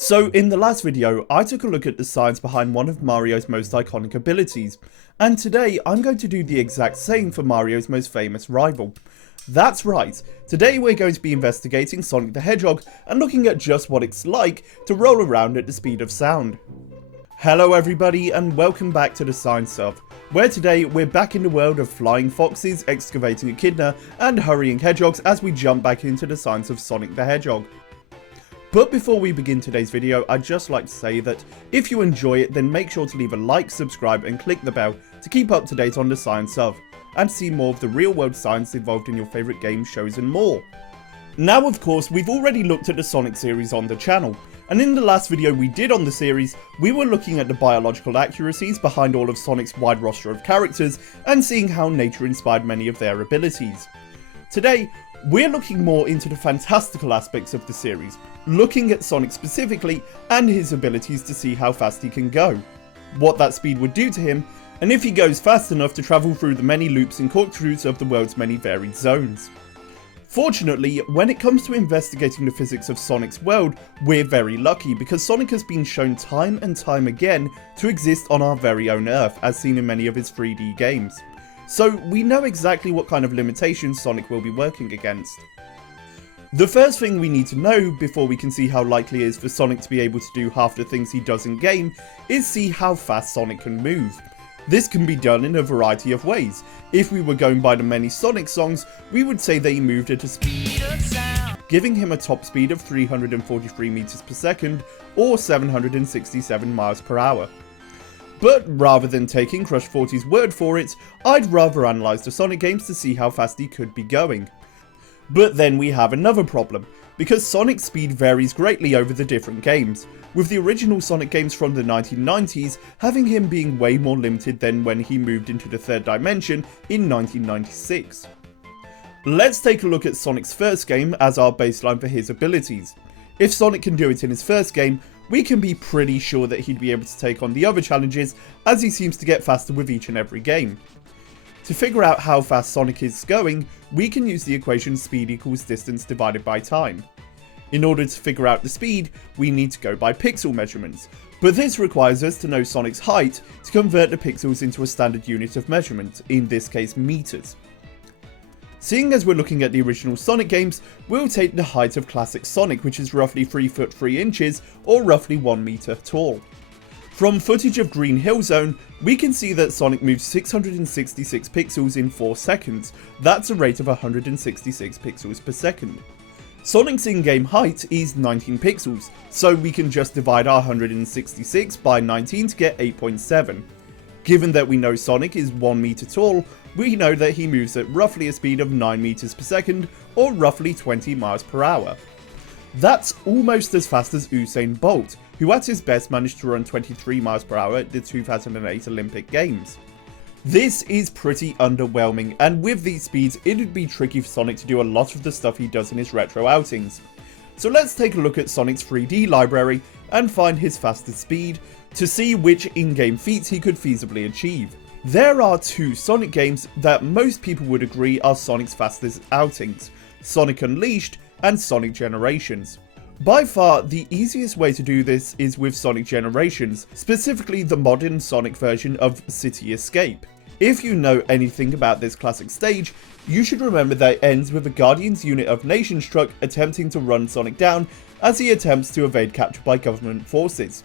So in the last video, I took a look at the science behind one of Mario's most iconic abilities, and today I'm going to do the exact same for Mario's most famous rival. That's right, today we're going to be investigating Sonic the Hedgehog and looking at just what it's like to roll around at the speed of sound. Hello everybody and welcome back to the Science Of, where today we're back in the world of flying foxes, excavating echidna, and hurrying hedgehogs as we jump back into the science of Sonic the Hedgehog. But before we begin today's video, I'd just like to say that if you enjoy it, then make sure to leave a like, subscribe and click the bell to keep up to date on the Science Of, and see more of the real world science involved in your favourite games, shows and more. Now of course, we've already looked at the Sonic series on the channel, and in the last video we did on the series, we were looking at the biological accuracies behind all of Sonic's wide roster of characters and seeing how nature inspired many of their abilities. Today, we're looking more into the fantastical aspects of the series, looking at Sonic specifically and his abilities to see how fast he can go, what that speed would do to him, and if he goes fast enough to travel through the many loops and corkscrews of the world's many varied zones. Fortunately, when it comes to investigating the physics of Sonic's world, we're very lucky because Sonic has been shown time and time again to exist on our very own Earth, as seen in many of his 3D games. So we know exactly what kind of limitations Sonic will be working against. The first thing we need to know before we can see how likely it is for Sonic to be able to do half the things he does in game is see how fast Sonic can move. This can be done in a variety of ways. If we were going by the many Sonic songs, we would say that he moved at a speed of sound, giving him a top speed of 343 meters per second or 767 miles per hour. But rather than taking Crush 40's word for it, I'd rather analyse the Sonic games to see how fast he could be going. But then we have another problem, because Sonic's speed varies greatly over the different games, with the original Sonic games from the 1990s having him being way more limited than when he moved into the third dimension in 1996. Let's take a look at Sonic's first game as our baseline for his abilities. If Sonic can do it in his first game, we can be pretty sure that he'd be able to take on the other challenges, as he seems to get faster with each and every game. To figure out how fast Sonic is going, we can use the equation speed equals distance divided by time. In order to figure out the speed, we need to go by pixel measurements, but this requires us to know Sonic's height to convert the pixels into a standard unit of measurement, in this case meters. Seeing as we're looking at the original Sonic games, we'll take the height of classic Sonic, which is roughly 3 foot 3 inches or roughly 1 meter tall. From footage of Green Hill Zone, we can see that Sonic moves 666 pixels in 4 seconds, that's a rate of 166 pixels per second. Sonic's in-game height is 19 pixels, so we can just divide our 166 by 19 to get 8.7. Given that we know Sonic is 1 meter tall, we know that he moves at roughly a speed of 9 meters per second or roughly 20 miles per hour. That's almost as fast as Usain Bolt, who at his best managed to run 23 miles per hour at the 2008 Olympic Games. This is pretty underwhelming, and with these speeds it would be tricky for Sonic to do a lot of the stuff he does in his retro outings. So let's take a look at Sonic's 3D library and find his fastest speed to see which in-game feats he could feasibly achieve. There are two Sonic games that most people would agree are Sonic's fastest outings, Sonic Unleashed and Sonic Generations. By far, the easiest way to do this is with Sonic Generations, specifically the modern Sonic version of City Escape. If you know anything about this classic stage, you should remember that it ends with a Guardian's unit of Nations truck attempting to run Sonic down as he attempts to evade capture by government forces.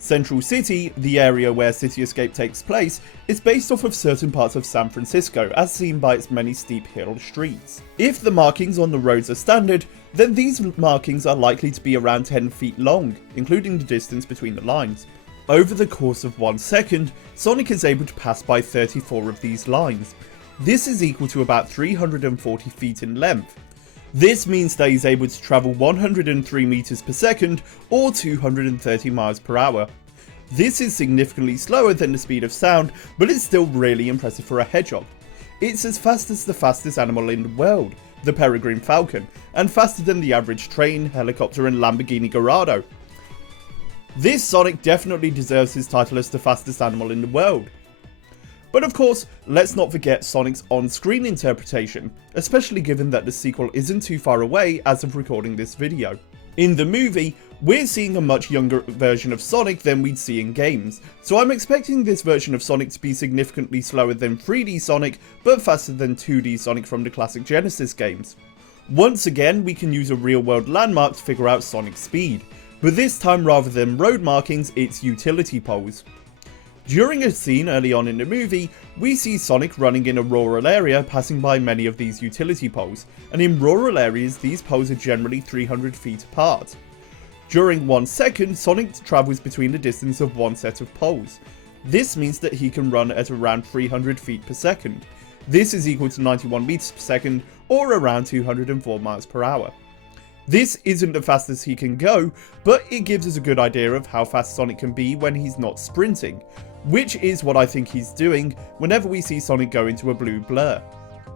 Central City, the area where City Escape takes place, is based off of certain parts of San Francisco, as seen by its many steep hill streets. If the markings on the roads are standard, then these markings are likely to be around 10 feet long, including the distance between the lines. Over the course of 1 second, Sonic is able to pass by 34 of these lines. This is equal to about 340 feet in length. This means that he's able to travel 103 meters per second or 230 miles per hour. This is significantly slower than the speed of sound, but it's still really impressive for a hedgehog. It's as fast as the fastest animal in the world, the peregrine falcon, and faster than the average train, helicopter and Lamborghini Gallardo. This Sonic definitely deserves his title as the fastest animal in the world. But of course, let's not forget Sonic's on-screen interpretation, especially given that the sequel isn't too far away as of recording this video. In the movie, we're seeing a much younger version of Sonic than we'd see in games, so I'm expecting this version of Sonic to be significantly slower than 3D Sonic, but faster than 2D Sonic from the classic Genesis games. Once again, we can use a real-world landmark to figure out Sonic's speed, but this time rather than road markings, it's utility poles. During a scene early on in the movie, we see Sonic running in a rural area passing by many of these utility poles, and in rural areas these poles are generally 300 feet apart. During 1 second, Sonic travels between the distance of one set of poles. This means that he can run at around 300 feet per second. This is equal to 91 meters per second, or around 204 miles per hour. This isn't the fastest he can go, but it gives us a good idea of how fast Sonic can be when he's not sprinting, which is what I think he's doing whenever we see Sonic go into a blue blur.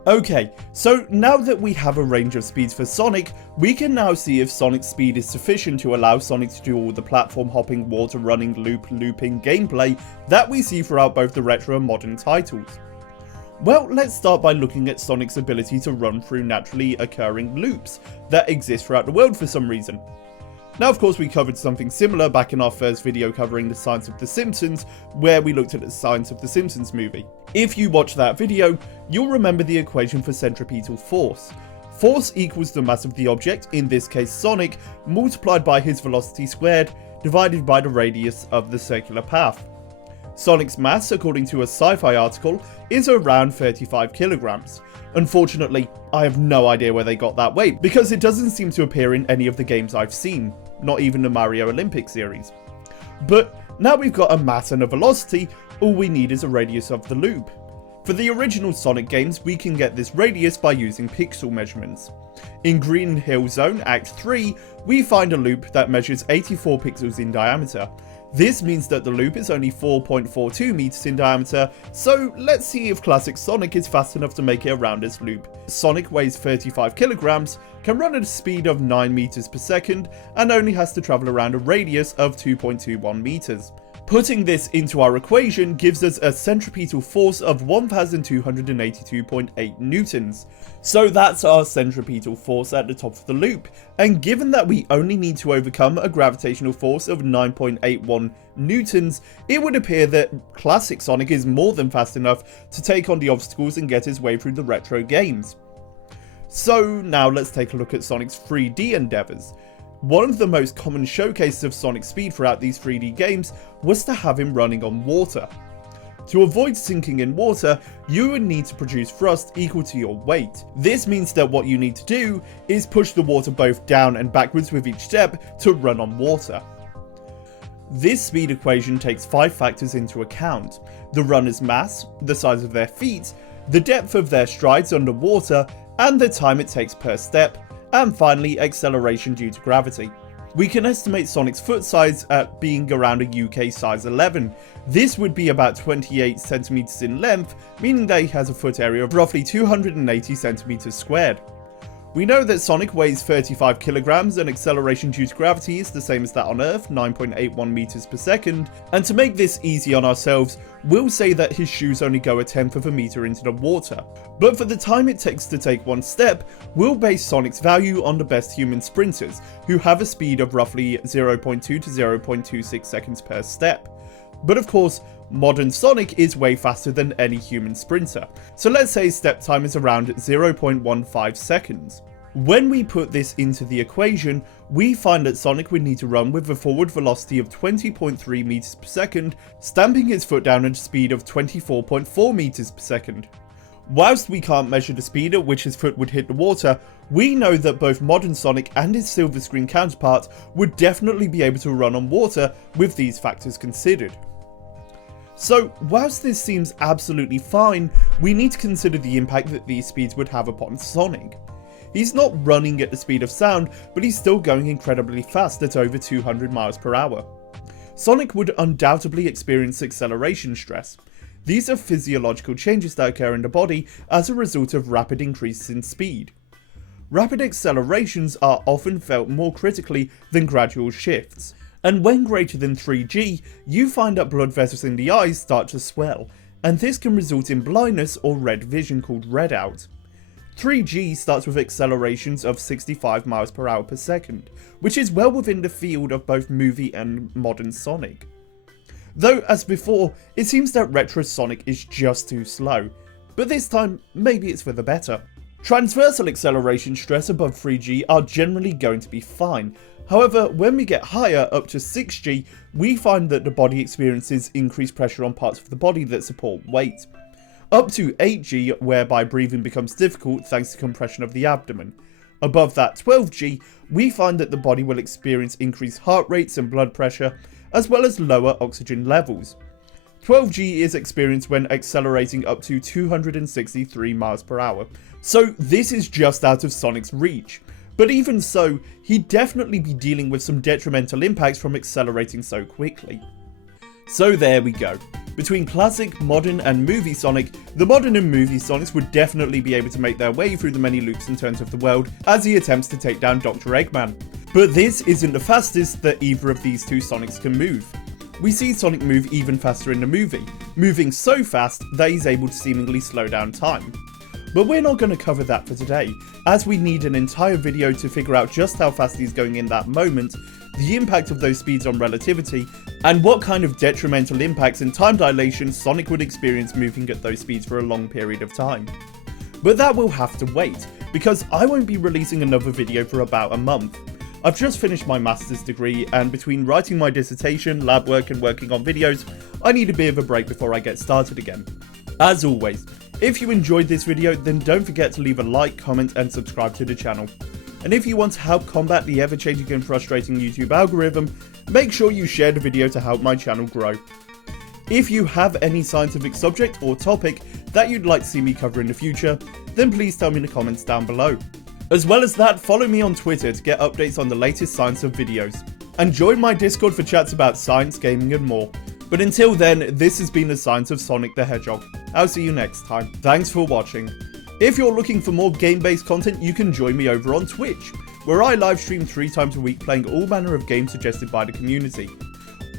Okay, so now that we have a range of speeds for Sonic, we can now see if Sonic's speed is sufficient to allow Sonic to do all the platform hopping, water running, looping gameplay that we see throughout both the retro and modern titles. Well, let's start by looking at Sonic's ability to run through naturally occurring loops that exist throughout the world for some reason. Now, of course, we covered something similar back in our first video covering the science of The Simpsons, where we looked at the science of The Simpsons movie. If you watch that video, you'll remember the equation for centripetal force. Force equals the mass of the object, in this case Sonic, multiplied by his velocity squared, divided by the radius of the circular path. Sonic's mass, according to a sci-fi article, is around 35 kilograms. Unfortunately, I have no idea where they got that weight, because it doesn't seem to appear in any of the games I've seen, not even the Mario Olympic series. But now we've got a mass and a velocity, all we need is a radius of the loop. For the original Sonic games, we can get this radius by using pixel measurements. In Green Hill Zone Act 3, we find a loop that measures 84 pixels in diameter. This means that the loop is only 4.42 meters in diameter, so let's see if classic Sonic is fast enough to make it around this loop. Sonic weighs 35 kilograms, can run at a speed of 9 meters per second, and only has to travel around a radius of 2.21 meters. Putting this into our equation gives us a centripetal force of 1282.8 newtons. So that's our centripetal force at the top of the loop, and given that we only need to overcome a gravitational force of 9.81 newtons, it would appear that classic Sonic is more than fast enough to take on the obstacles and get his way through the retro games. So now let's take a look at Sonic's 3D endeavours. One of the most common showcases of Sonic's speed throughout these 3D games was to have him running on water. To avoid sinking in water, you would need to produce thrust equal to your weight. This means that what you need to do is push the water both down and backwards with each step to run on water. This speed equation takes 5 factors into account: the runner's mass, the size of their feet, the depth of their strides underwater, and the time it takes per step, and finally acceleration due to gravity. We can estimate Sonic's foot size at being around a UK size 11. This would be about 28 centimeters in length, meaning that he has a foot area of roughly 280 centimeters squared. We know that Sonic weighs 35 kilograms and acceleration due to gravity is the same as that on Earth, 9.81 meters per second, and to make this easy on ourselves, we'll say that his shoes only go 1/10 of a meter into the water. But for the time it takes to take one step, we'll base Sonic's value on the best human sprinters, who have a speed of roughly 0.2 to 0.26 seconds per step. But of course, modern Sonic is way faster than any human sprinter, so let's say step time is around 0.15 seconds. When we put this into the equation, we find that Sonic would need to run with a forward velocity of 20.3 meters per second, stamping his foot down at a speed of 24.4 meters per second. Whilst we can't measure the speed at which his foot would hit the water, we know that both modern Sonic and his silver screen counterpart would definitely be able to run on water with these factors considered. So, whilst this seems absolutely fine, we need to consider the impact that these speeds would have upon Sonic. He's not running at the speed of sound, but he's still going incredibly fast at over 200 miles per hour. Sonic would undoubtedly experience acceleration stress. These are physiological changes that occur in the body as a result of rapid increases in speed. Rapid accelerations are often felt more critically than gradual shifts. And when greater than 3G, you find that blood vessels in the eyes start to swell, and this can result in blindness or red vision called redout. 3G starts with accelerations of 65 miles per hour per second, which is well within the field of both movie and modern Sonic. Though, as before, it seems that retro Sonic is just too slow, but this time, maybe it's for the better. Transversal acceleration stress above 3G are generally going to be fine. However, when we get higher, up to 6G, we find that the body experiences increased pressure on parts of the body that support weight. Up to 8G, whereby breathing becomes difficult thanks to compression of the abdomen. Above that 12G, we find that the body will experience increased heart rates and blood pressure, as well as lower oxygen levels. 12G is experienced when accelerating up to 263 miles per hour, so this is just out of Sonic's reach. But even so, he'd definitely be dealing with some detrimental impacts from accelerating so quickly. So there we go. Between classic, modern and movie Sonic, the modern and movie Sonics would definitely be able to make their way through the many loops and turns of the world as he attempts to take down Dr. Eggman. But this isn't the fastest that either of these two Sonics can move. We see Sonic move even faster in the movie, moving so fast that he's able to seemingly slow down time. But we're not going to cover that for today, as we need an entire video to figure out just how fast he's going in that moment, the impact of those speeds on relativity, and what kind of detrimental impacts and time dilation Sonic would experience moving at those speeds for a long period of time. But that will have to wait, because I won't be releasing another video for about a month. I've just finished my master's degree, and between writing my dissertation, lab work and working on videos, I need a bit of a break before I get started again. As always, if you enjoyed this video, then don't forget to leave a like, comment and subscribe to the channel. And if you want to help combat the ever-changing and frustrating YouTube algorithm, make sure you share the video to help my channel grow. If you have any scientific subject or topic that you'd like to see me cover in the future, then please tell me in the comments down below. As well as that, follow me on Twitter to get updates on the latest science of videos. And join my Discord for chats about science, gaming and more. But until then, this has been the Science of Sonic the Hedgehog. I'll see you next time. Thanks for watching. If you're looking for more game-based content, you can join me over on Twitch, where I live stream 3 times a week playing all manner of games suggested by the community.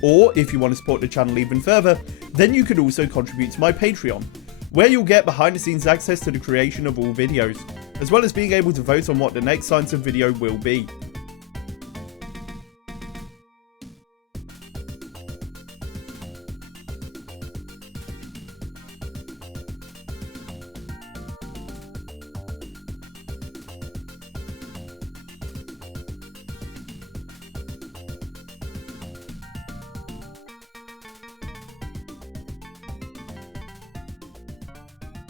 Or, if you want to support the channel even further, then you could also contribute to my Patreon, where you'll get behind the scenes access to the creation of all videos, as well as being able to vote on what the next Science of video will be.